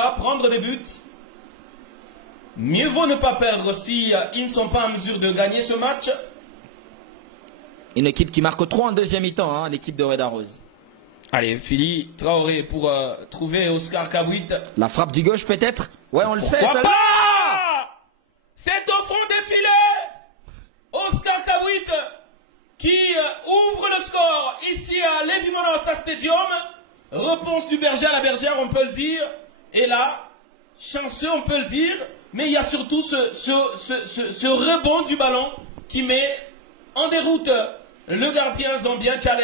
pas prendre des buts. Mieux vaut ne pas perdre si ils ne sont pas en mesure de gagner ce match. Une équipe qui marque trop en deuxième mi-temps, hein, l'équipe de Red Arrows. Allez, Philly Traoré pour trouver Oscar Kabouit. La frappe du gauche peut-être. Ouais, on le sait. Pourquoi pas? C'est au fond des filets. Oscar Kabouit qui ouvre le score ici à Lévis-Monastir Stadium. Réponse du berger à la bergère, on peut le dire. Et là, chanceux, on peut le dire. Mais il y a surtout ce rebond du ballon qui met en déroute le gardien zambien Charles.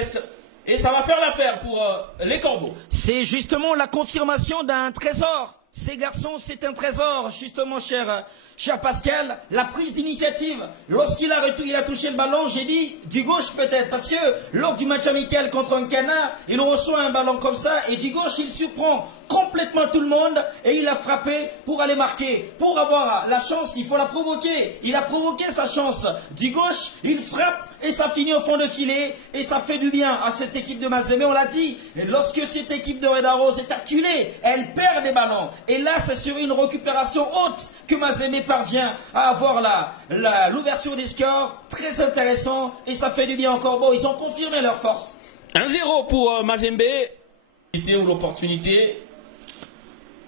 Et ça va faire l'affaire pour les Corbeaux. C'est justement la confirmation d'un trésor. Ces garçons, c'est un trésor, justement, cher Pascal. La prise d'initiative, lorsqu'il a touché le ballon, j'ai dit du gauche peut-être, parce que lors du match amical contre un canard, il reçoit un ballon comme ça, et du gauche, il surprend complètement tout le monde, et il a frappé pour aller marquer. Pour avoir la chance, il faut la provoquer. Il a provoqué sa chance. Du gauche, il frappe, et ça finit au fond de filet, et ça fait du bien à cette équipe de Mazembe. On l'a dit, lorsque cette équipe de Red Arrows est acculée, elle perd des ballons. Et là, c'est sur une récupération haute que Mazembe parvient à avoir l'ouverture des scores. Très intéressant, et ça fait du bien encore. Bon, ils ont confirmé leur force. 1-0 pour Mazembe. Ou l'opportunité.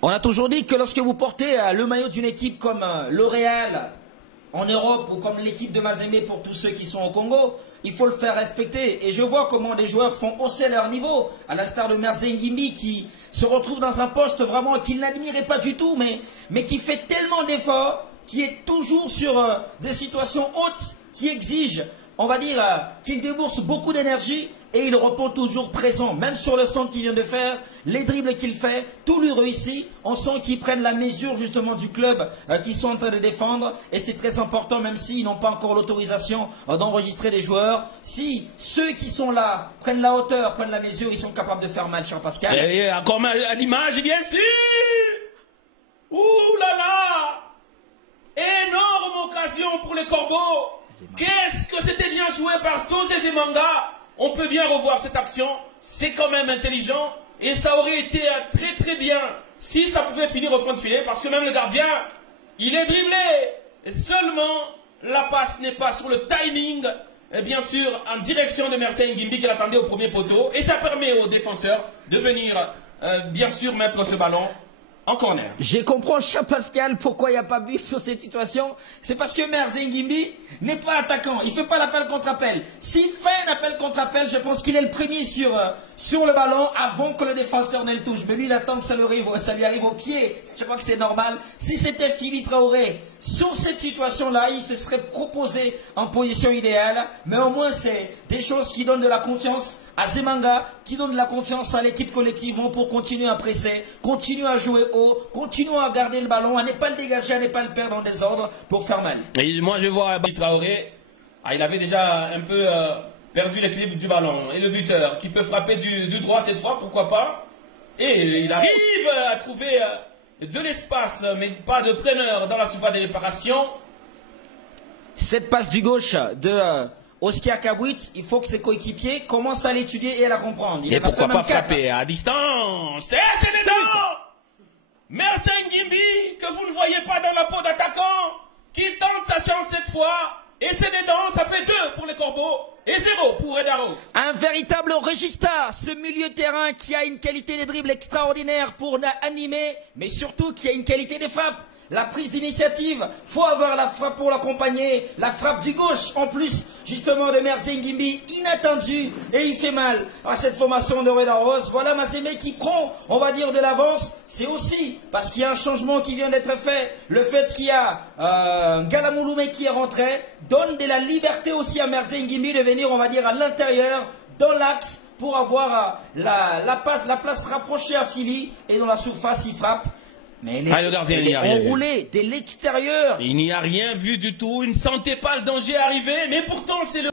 On a toujours dit que lorsque vous portez le maillot d'une équipe comme le Real en Europe ou comme l'équipe de Mazembe pour tous ceux qui sont au Congo, il faut le faire respecter. Et je vois comment des joueurs font hausser leur niveau, à l'instar de Mersey Ngimbi qui se retrouve dans un poste vraiment qu'il n'admirait pas du tout, mais qui fait tellement d'efforts, qui est toujours sur des situations hautes, qui exigent, on va dire, qu'il débourse beaucoup d'énergie. Et il répond toujours présent, même sur le centre qu'il vient de faire, les dribbles qu'il fait, tout lui réussit. On sent qu'ils prennent la mesure justement du club qu'ils sont en train de défendre. Et c'est très important, même s'ils n'ont pas encore l'autorisation d'enregistrer des joueurs. Si ceux qui sont là prennent la hauteur, prennent la mesure, ils sont capables de faire mal, cher Pascal. Et encore à l'image, bien sûr. Ouh là là. Énorme occasion pour les Corbeaux. Qu'est-ce que c'était bien joué par Sosé Zemanga. On peut bien revoir cette action, c'est quand même intelligent et ça aurait été très très bien si ça pouvait finir au fond de filet parce que même le gardien, il est dribblé. Et seulement la passe n'est pas sur le timing, et bien sûr en direction de Mersey Ngimbi qui l'attendait au premier poteau et ça permet aux défenseurs de venir bien sûr mettre ce ballon en corner. Je comprends, cher Pascal, pourquoi il n'y a pas but sur cette situation. C'est parce que Mersey Ngimbi n'est pas attaquant. Il ne fait pas l'appel contre appel. S'il fait un appel contre appel, je pense qu'il est le premier sur le ballon avant que le défenseur ne le touche. Mais lui, il attend que ça lui arrive au pied. Je crois que c'est normal. Si c'était Philly Traoré, sur cette situation-là, il se serait proposé en position idéale. Mais au moins, c'est des choses qui donnent de la confiance à Zemanga, qui donne de la confiance à l'équipe collectivement pour continuer à presser, continuer à jouer haut, continuer à garder le ballon, à ne pas le dégager, à ne pas le perdre en désordre pour faire mal. Et moi je vois Traoré, il avait déjà un peu perdu l'équilibre du ballon. Et le buteur qui peut frapper du droit cette fois, pourquoi pas. Et il arrive à trouver de l'espace, mais pas de preneur dans la surface de réparation. Cette passe du gauche de Oscar Kabouit, il faut que ses coéquipiers commencent à l'étudier et à la comprendre. Et pourquoi pas frapper à distance? C'est dedans. Mersey Ngimbi, que vous ne voyez pas dans la peau d'attaquant, qui tente sa chance cette fois. Et c'est dedans, ça fait 2 pour les Corbeaux et 0 pour Red Arrows. Un véritable regista, ce milieu de terrain qui a une qualité de dribble extraordinaire pour animer, mais surtout qui a une qualité de frappe. La prise d'initiative, faut avoir la frappe pour l'accompagner, la frappe du gauche en plus justement de Mersey Ngimbi, inattendu et il fait mal à cette formation de Red Arrows. Voilà Mazembe qui prend, on va dire, de l'avance. C'est aussi parce qu'il y a un changement qui vient d'être fait. Le fait qu'il y a Galamouloumé qui est rentré donne de la liberté aussi à Mersey Ngimbi de venir, on va dire, à l'intérieur, dans l'axe, pour avoir la place rapprochée à Philly et dans la surface il frappe. Mais le gardien n'y a rien enroulé de l'extérieur. Il n'y a rien vu du tout. Il ne sentait pas le danger arriver. Mais pourtant, c'est le